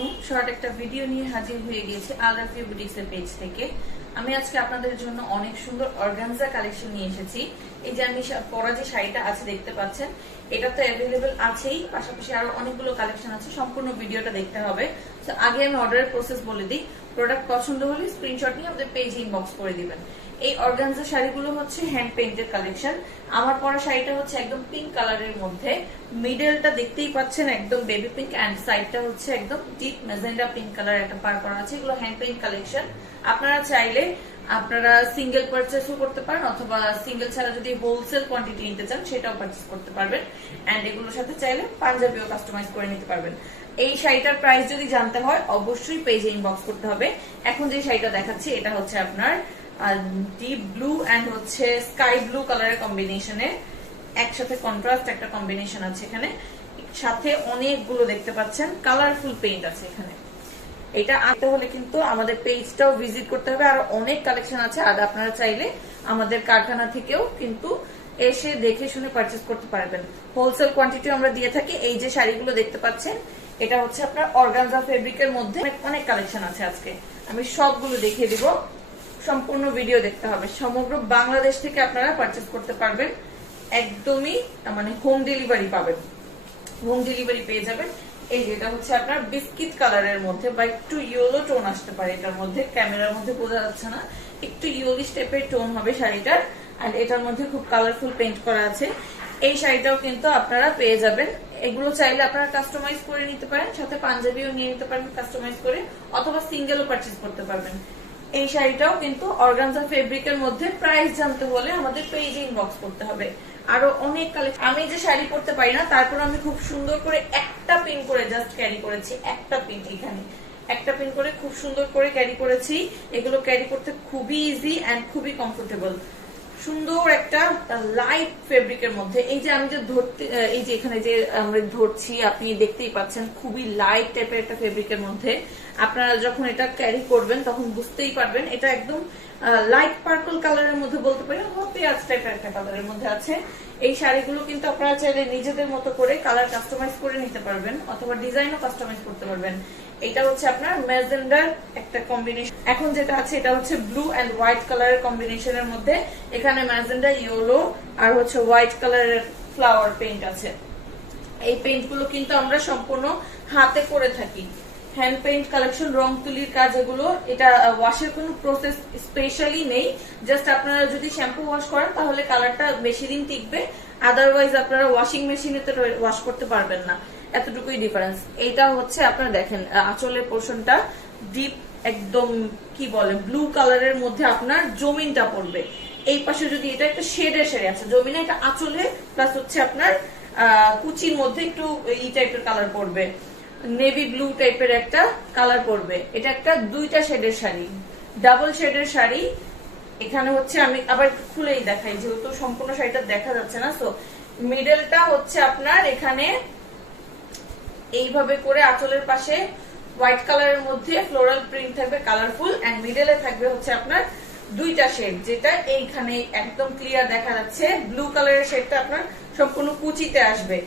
আলাইকুম। শর্ট একটা ভিডিও নিয়ে হাজির হয়ে গিয়েছি আলরাফি বুটিক্সের পেজ থেকে। আমি আজকে আপনাদের জন্য অনেক সুন্দর অর্গানজা কালেকশন নিয়ে এসেছি। এই যে আমি পরা যে শাড়িটা আছে দেখতে পাচ্ছেন, এটা তো অ্যাভেলেবেল আছেই, পাশাপাশি আরো অনেকগুলো কালেকশন আছে। সম্পূর্ণ ভিডিওটা দেখতে হবে। তো আগে আমি অর্ডারের প্রসেস বলে দিই। প্রোডাক্ট পছন্দ হলে স্ক্রিনশট নিয়ে আমাদের পেজে ইনবক্স করে দিবেন। এই অর্গানজা শাড়িগুলো হচ্ছে হ্যান্ড পেইন্টেড কালেকশন। আমার পরা শাড়িটা হচ্ছে একদম পিঙ্ক কালারের মধ্যে, মিডলটা দেখতেই পাচ্ছেন একদম বেবি পিঙ্ক, এন্ড সাইডটা হচ্ছে একদম ডিপ ম্যাজেন্ডা পিঙ্ক কালার একটা পার করা আছে। এগুলো হ্যান্ড পেইন্ট কালেকশন। আপনারা চাইলে আপনারা সিঙ্গেল পারচেসও করতে পারেন, অথবা সিঙ্গেল ছাড়া যদি হোলসেল কোয়ান্টিটি নিতে চান সেটাও পারচেস করতে পারবেন। এন্ড এগুলোর সাথে চাইলে পাঞ্জাবিও কাস্টমাইজ করে নিতে পারবেন। এই শাড়িটার প্রাইস যদি জানতে হয় অবশ্যই পেজে ইনবক্স করতে হবে। এখন যে শাড়িটা দেখাচ্ছি এটা হচ্ছে আপনার ডিপ ব্লু এন্ড হচ্ছে স্কাই ব্লু কালারের কম্বিনেশনে একসাথে কন্ট্রাস্ট একটা কম্বিনেশন আছে এখানে, সাথে অনেকগুলো দেখতে পাচ্ছেন কালারফুল পেইন্ট আছে এখানে। এটা আনতে হলে কিন্তু আমাদের পেজটাও ভিজিট করতে হবে, আর অনেক কালেকশন আছে। আর আপনারা চাইলে আমাদের কারখানা থেকেও কিন্তু এসে দেখে শুনে পারচেস করতে পারবেন। হোলসেল কোয়ান্টিটি আমরা দিয়ে থাকি। এই যে শাড়িগুলো দেখতে পাচ্ছেন এটা হচ্ছে আপনার অর্গানজা ফেব্রিকের মধ্যে অনেক কালেকশন আছে। আজকে আমি সবগুলো দেখিয়ে দিব, সম্পূর্ণ ভিডিও দেখতে হবে। সমগ্র বাংলাদেশ থেকে আপনারা পারচেস করতে পারবেন, একদমই মানে হোম ডেলিভারি পাবেন, হোম ডেলিভারি পেয়ে যাবেন। এই যেটা হচ্ছে আপনার বিস্কিট কালারের মধ্যে বা একটু ইয়েলো টোন আসতে পারে এটার মধ্যে, ক্যামেরার মধ্যে বোঝা যাচ্ছে না, একটু ইয়েলিশ টাইপের টোন হবে শাড়িটার। আর এটার মধ্যে খুব কালারফুল পেইন্ট করা আছে। এই শাড়িটাও কিন্তু আপনারা পেয়ে যাবেন। এগুলো চাইলে আপনারা কাস্টমাইজ করে নিতে পারেন, সাথে পাঞ্জাবিও নিয়ে নিতে পারেন কাস্টমাইজ করে, অথবা সিঙ্গেলও পারচেস করতে পারবেন। এই শাড়িটাও কিন্তু অর্গানজা ফেব্রিকের মধ্যে। প্রাইস জানতে হলে আমাদের পেজে ইনবক্স করতে হবে। আরো অনেক কালেকশন। আমি যে শাড়ি পরতে পারি না, তারপর আমি খুব সুন্দর করে একটা পিন করে জাস্ট ক্যারি করেছি। একটা পিন এখানে একটা পিন করে খুব সুন্দর করে ক্যারি করেছি। এগুলো ক্যারি করতে খুবই ইজি এন্ড খুবই কমফোর্টেবল। সুন্দর একটা লাইট ফেব্রিকের মধ্যে। এই যে আমি যে ধরতে, এই যে এখানে যে আমরা ধরছি আপনি দেখতেই পাচ্ছেন, খুবই লাইট টাইপের একটা ফেব্রিকের মধ্যে। আপনারা যখন এটা ক্যারি করবেন তখন বুঝতেই পারবেন এটা একদম লাইট পার্পল কালারের মধ্যে বলতে পারেন, পেঁয়াজ টাইপের একটা কালারের মধ্যে আছে। এই শাড়িগুলো কিন্তু আপনারা চাইলে নিজেদের মতো করে কালার কাস্টমাইজ করে নিতে পারবেন, অথবা ডিজাইনও কাস্টমাইজ করতে পারবেন। এটা হচ্ছে আপনার ম্যাজেন্ডার একটা কম্বিনেশন। এখন যেটা আছে এটা হচ্ছে ব্লু এন্ড হোয়াইট কালারের কম্বিনেশনের মধ্যে। এখানে ম্যাজেন্ডা, ইয়েলো আর হচ্ছে হোয়াইট কালারের ফ্লাওয়ার পেইন্ট আছে। এই পেইন্ট গুলো কিন্তু আমরা সম্পূর্ণ হাতে করে থাকি। হ্যান্ড পেইন্ট কালেকশন, রং তুলির কাজ এগুলো। এটা ওয়াশের কোনো প্রসেস স্পেশালি নেই। জাস্ট আপনারা যদি শ্যাম্পু ওয়াশ করেন তাহলে কালারটা বেশি দিন টিকবে, আদারওয়াইজ আপনারা ওয়াশিং মেশিনে তো ওয়াশ করতে পারবেন না, এতটুকুই ডিফারেন্স। এইটা হচ্ছে আপনারা দেখেন আঁচলের পোর্শনটা ডিপ একদম কি বলে ব্লু কালারের মধ্যে আপনার জমিনটা পড়বে। এই পাশে যদি এটা একটা শেডের শেডে আছে জমিনে, এটা আঁচলে প্লাস হচ্ছে আপনার কুচির মধ্যে একটু এই টাইপের কালার পড়বে, নেভি ব্লু টাইপের একটা কালার পড়বে। এটা একটা দুইটা শেডের শাড়ি, ডাবল শেডের শাড়ি। এখানে হচ্ছে আমি আবার খুলেই দেখাই যেহেতু সম্পূর্ণ শাড়িটা দেখা যাচ্ছে না। সো মিডলটা হচ্ছে আপনার এখানে এইভাবে করে আঁচলের পাশে হোয়াইট কালারের মধ্যে ফ্লোরাল প্রিন্ট থাকবে কালারফুল, এন্ড মিডলে থাকবে হচ্ছে আপনার দুইটা শেড, যেটা এইখানে একদম ক্লিয়ার দেখা যাচ্ছে। ব্লু কালারের শেডটা আপনার সম্পূর্ণ কুচিতে আসবে,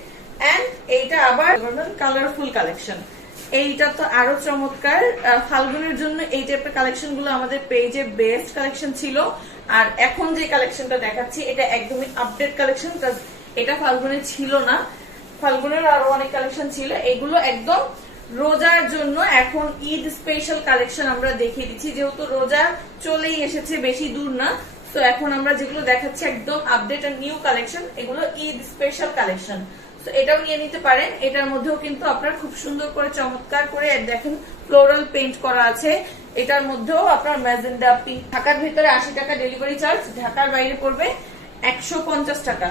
এন্ড এইটা আবার কালারফুল কালেকশন। এইটা তো আরো চমৎকার। ফাল্গুনের জন্য এই টাইপের কালেকশন গুলো আমাদের পেজে বেস্ট কালেকশন ছিল। আর এখন যে কালেকশনটা দেখাচ্ছি এটা একদমই আপডেট কালেকশন, এটা ফাল্গুনে ছিল না। ফাল্গুনের আরো অনেক কালেকশন ছিল, এগুলো একদম রোজার জন্য এখন ঈদ স্পেশাল কালেকশন আমরা দেখিয়ে দিচ্ছি। যেহেতু রোজা চলেই এসেছে, বেশি দূর না, তো এখন আমরা যেগুলো দেখাচ্ছি একদম আপডেট আর নিউ কালেকশন, এগুলো ঈদ স্পেশাল কালেকশন। তো এটাও নিয়ে নিতে পারেন। এটার মধ্যেও কিন্তু আপনার খুব সুন্দর করে চমৎকার করে দেখেন ফ্লোরাল পেইন্ট করা আছে। এটার মধ্যেও আপনার ম্যাজেন্ডা পিঙ্ক। ঢাকার ভিতরে 80 টাকা ডেলিভারি চার্জ, ঢাকার বাইরে পড়বে 150 টাকা।